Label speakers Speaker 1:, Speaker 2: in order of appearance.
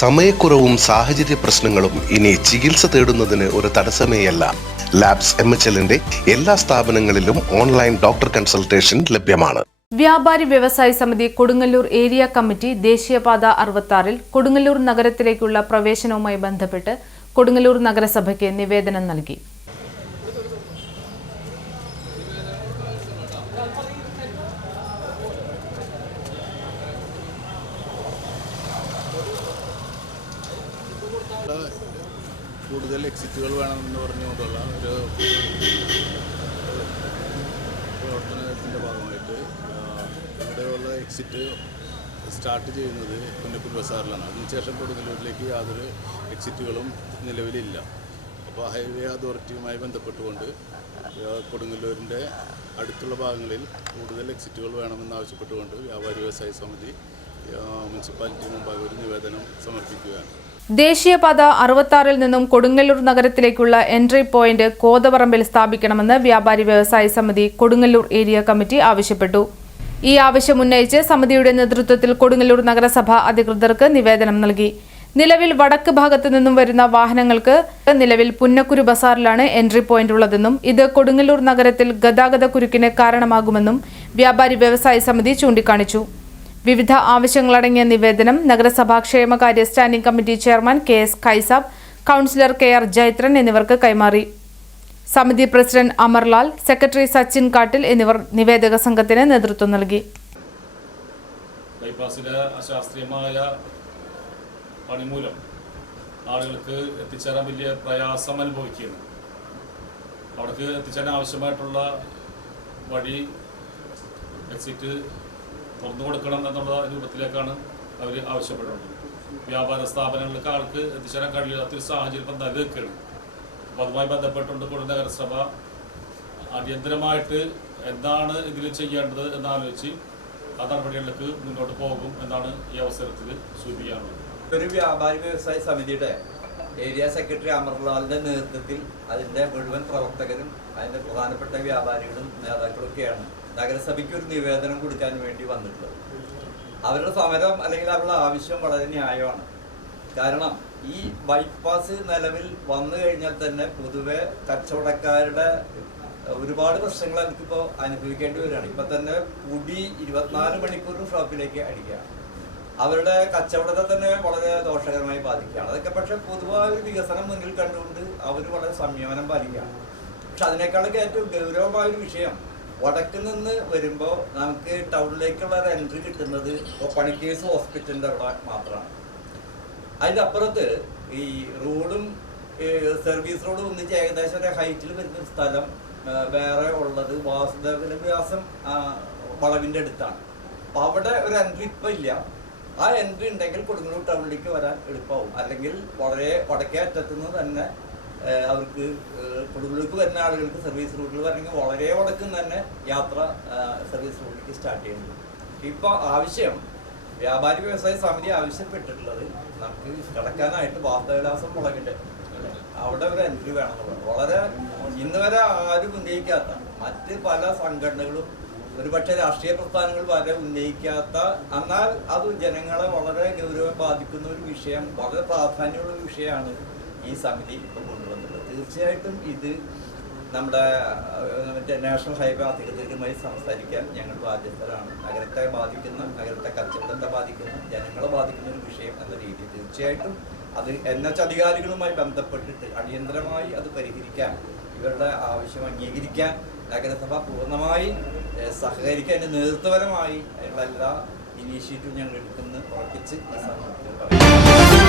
Speaker 1: സമയക്കുറവും സാഹചര്യ പ്രശ്നങ്ങളും ഇനി ചികിത്സ തേടുന്നതിന് ഒരു തടസ്സമേയല്ല. ലാബ്സ് എം എച്ച് എല്ലിന്റെ എല്ലാ സ്ഥാപനങ്ങളിലും ഓൺലൈൻ ഡോക്ടർ കൺസൾട്ടേഷൻ ലഭ്യമാണ്.
Speaker 2: വ്യാപാരി വ്യവസായ സമിതി കൊടുങ്ങല്ലൂർ ഏരിയ കമ്മിറ്റി ദേശീയപാത അറുപത്താറിൽ കൊടുങ്ങല്ലൂർ നഗരത്തിലേക്കുള്ള പ്രവേശനവുമായി ബന്ധപ്പെട്ട് കൊടുങ്ങല്ലൂർ നഗരസഭയ്ക്ക് നിവേദനം നൽകി.
Speaker 3: കൂടുതൽ എക്സിറ്റുകൾ വേണമെന്ന് പറഞ്ഞുകൊണ്ടുള്ള ഒരു പ്രവർത്തനത്തിന്റെ ഭാഗമായിട്ട് ഇവിടെയുള്ള എക്സിറ്റ് സ്റ്റാർട്ട് ചെയ്യുന്നത് പുന്നപ്പുൽ ബസാറിലാണ്. അതിനുശേഷം കൊടുങ്ങല്ലൂരിലേക്ക് യാതൊരു എക്സിറ്റുകളും നിലവിലില്ല. അപ്പോൾ ഹൈവേ അതോറിറ്റിയുമായി ബന്ധപ്പെട്ടുകൊണ്ട് കൊടുങ്ങല്ലൂരിന്റെ അടുത്തുള്ള ഭാഗങ്ങളിൽ കൂടുതൽ എക്സിറ്റുകൾ വേണമെന്ന് ആവശ്യപ്പെട്ടുകൊണ്ട് വ്യാപാരി വ്യവസായ സമിതി മുനിസിപ്പാലിറ്റി മുമ്പാകെ ഒരു നിവേദനം സമർപ്പിക്കുകയാണ്.
Speaker 2: ദേശീയപാത അറുപത്താറിൽ നിന്നും കൊടുങ്ങല്ലൂർ നഗരത്തിലേക്കുള്ള എൻട്രി പോയിന്റ് കോതപറമ്പിൽ സ്ഥാപിക്കണമെന്ന് വ്യാപാരി വ്യവസായ സമിതി കൊടുങ്ങല്ലൂർ ഏരിയ കമ്മിറ്റി ആവശ്യപ്പെട്ടു. ഈ ആവശ്യം ഉന്നയിച്ച് സമിതിയുടെ നേതൃത്വത്തിൽ കൊടുങ്ങല്ലൂർ നഗരസഭ അധികൃതർക്ക് നിവേദനം നൽകി. നിലവിൽ വടക്ക് ഭാഗത്തു നിന്നും വരുന്ന വാഹനങ്ങൾക്ക് നിലവിൽ പുന്നക്കുരു ബസാറിലാണ് എൻട്രി പോയിന്റ് ഉള്ളതെന്നും ഇത് കൊടുങ്ങല്ലൂർ നഗരത്തിൽ ഗതാഗത കുരുക്കിന് കാരണമാകുമെന്നും വ്യാപാരി വ്യവസായ സമിതി ചൂണ്ടിക്കാണിച്ചു. വിവിധ ആവശ്യങ്ങളടങ്ങിയ നിവേദനം നഗരസഭാ ക്ഷേമകാര്യ standing committee chairman K S Khaisab councillor K R Jaithran എന്നിവർക്ക് കൈമാറി. സമിതി പ്രസിഡന്റ് അമർലാൽ സെക്രട്ടറി സച്ചിൻ കാട്ടിൽ എന്നിവർ നിവേദക സംഘത്തിന് നേതൃത്വം നൽകി.
Speaker 4: ബൈപ്പാസിലെ അശാസ്ത്രീയമായ പണിമൂലം ആളുകൾക്ക് എത്തിച്ചേരാൻ വലിയ പ്രയാസം അനുഭവിക്കുന്നു അവിടേക്ക് എത്തിച്ചേരാൻ ആവശ്യമായിട്ടുള്ള വഴി എക്സിറ്റ് തുറന്നു കൊടുക്കണം എന്നുള്ള രൂപത്തിലേക്കാണ് അവർ ആവശ്യപ്പെടുന്നത്. വ്യാപാര സ്ഥാപനങ്ങൾക്ക് ആൾക്ക് എത്തിച്ചേരാൻ കഴിയാത്തൊരു സാഹചര്യം നിലനിൽക്കുകയാണ് അപ്പോൾ അതുമായി ബന്ധപ്പെട്ടുകൊണ്ട് കൊടു നഗരസഭ. അടിയന്തരമായിട്ട് എന്താണ് ഇതിൽ ചെയ്യേണ്ടത് എന്നാലോചിച്ച് ആ നടപടികളിലേക്ക് മുന്നോട്ട് പോകും എന്നാണ് ഈ അവസരത്തിൽ സൂചിപ്പിക്കാനുള്ളത്.
Speaker 5: ഒരു വ്യാപാരി വ്യവസായ സമിതിയുടെ ഏരിയ സെക്രട്ടറി അമർലാലിന്റെ നേതൃത്വത്തിൽ അതിന്റെ മുഴുവൻ പ്രവർത്തകരും അതിന്റെ പ്രധാനപ്പെട്ട വ്യാപാരികളും നേതാക്കളൊക്കെയാണ് നഗരസഭയ്ക്ക് ഒരു നിവേദനം കൊടുക്കാൻ വേണ്ടി വന്നിട്ടുള്ളത്. അവരുടെ സമരം അല്ലെങ്കിൽ അവരുടെ ആവശ്യം വളരെ ന്യായമാണ്. കാരണം ഈ ബൈപ്പാസ് നിലവിൽ വന്നു കഴിഞ്ഞാൽ തന്നെ പൊതുവെ കച്ചവടക്കാരുടെ ഒരുപാട് പ്രശ്നങ്ങൾ എനിക്കിപ്പോൾ അനുഭവിക്കേണ്ടി വരികയാണ്. ഇപ്പം തന്നെ കുടി ഇരുപത്തിനാല് മണിക്കൂറും ഷോപ്പിലേക്ക് അടിക്കുകയാണ്. അവരുടെ കച്ചവടത്തെ തന്നെ വളരെ ദോഷകരമായി ബാധിക്കുകയാണ്. അതൊക്കെ പക്ഷെ പൊതുവായ ഒരു വികസനം മുന്നിൽ കണ്ടുകൊണ്ട് അവർ വളരെ സംയമനം പാലിക്കുകയാണ്. പക്ഷെ അതിനേക്കാളൊക്കെ ഏറ്റവും ഗൗരവമായ ഒരു വിഷയം വടക്ക് നിന്ന് വരുമ്പോൾ നമുക്ക് ടൗണിലേക്കുള്ള ഒരു എൻട്രി കിട്ടുന്നത് പണിക്കേഴ്സ് ഹോസ്പിറ്റലിന്റെ അവിടെ മാത്രമാണ്. അതിന്റെ അപ്പുറത്ത് ഈ റോഡും സർവീസ് റോഡും ഒന്നിച്ച് ഏകദേശം ഒരു ഹൈറ്റിൽ വരുന്ന സ്ഥലം വേറെ ഉള്ളത് വാസുദേവ വ്യാസം വളവിന്റെ അടുത്താണ്. അപ്പോൾ അവിടെ ഒരു എൻട്രി ഇപ്പം ഇല്ല. ആ എൻട്രി ഉണ്ടെങ്കിൽ കൊടുങ്ങല്ലൂർ ടൗണിലേക്ക് വരാൻ എളുപ്പമാവും അല്ലെങ്കിൽ വളരെ വടക്കേ അറ്റത്തുനിന്ന് തന്നെ അവർക്ക് കൊടുങ്ങല്ലൂർക്ക് വരുന്ന ആളുകൾക്ക് സർവീസ് റൂട്ടിൽ വരണമെങ്കിൽ വളരെ വടക്കും തന്നെ യാത്ര സർവീസ് റൂട്ടിലേക്ക് സ്റ്റാർട്ട് ചെയ്യുന്നുണ്ട് ഇപ്പോൾ ആവശ്യം വ്യാപാരി വ്യവസായ സമിതി ആവശ്യപ്പെട്ടിട്ടുള്ളത് നമുക്ക് കടക്കാനായിട്ട് വാർത്താവിലാസം മുളകിന്റെ അവിടെ ഒരു എൻട്രി വേണമെന്നുള്ളത് വളരെ ഇന്ന് വരെ ആരും ഉന്നയിക്കാത്ത മറ്റ് പല സംഘടനകളും ഒരുപക്ഷെ രാഷ്ട്രീയ പ്രസ്ഥാനങ്ങൾ വരെ ഉന്നയിക്കാത്ത എന്നാൽ അത് ജനങ്ങളെ വളരെ ഗൗരവം ബാധിക്കുന്ന ഒരു വിഷയം വളരെ പ്രാധാന്യമുള്ള വിഷയമാണ് ഈ സമിതി ഇപ്പം കൊണ്ടുവന്നിട്ടുള്ളത്. തീർച്ചയായിട്ടും ഇത് നമ്മുടെ മറ്റേ നാഷണൽ ഹൈവേ അധികൃതരുമായി സംസാരിക്കാൻ ഞങ്ങൾ ബാധ്യസ്ഥരാണ്. നഗരത്തെ ബാധിക്കുന്ന നഗരത്തെ കച്ചവടത്തെ ബാധിക്കുന്ന ജനങ്ങളെ ബാധിക്കുന്ന ഒരു വിഷയം എന്ന രീതി തീർച്ചയായിട്ടും അത് എൻ എച്ച് അധികാരികളുമായി ബന്ധപ്പെട്ടിട്ട് അടിയന്തരമായി അത് പരിഹരിക്കാൻ ഇവരുടെ ആവശ്യം അംഗീകരിക്കാൻ നഗരസഭ പൂർണമായി സഹകരിക്കാൻ അതിന്റെ നേതൃത്വപരമായി അതിനുള്ള എല്ലാ ഇനീഷ്യേറ്റീവും ഞങ്ങൾ എടുക്കുന്ന ഉറപ്പിച്ച് ഈ സമയത്ത്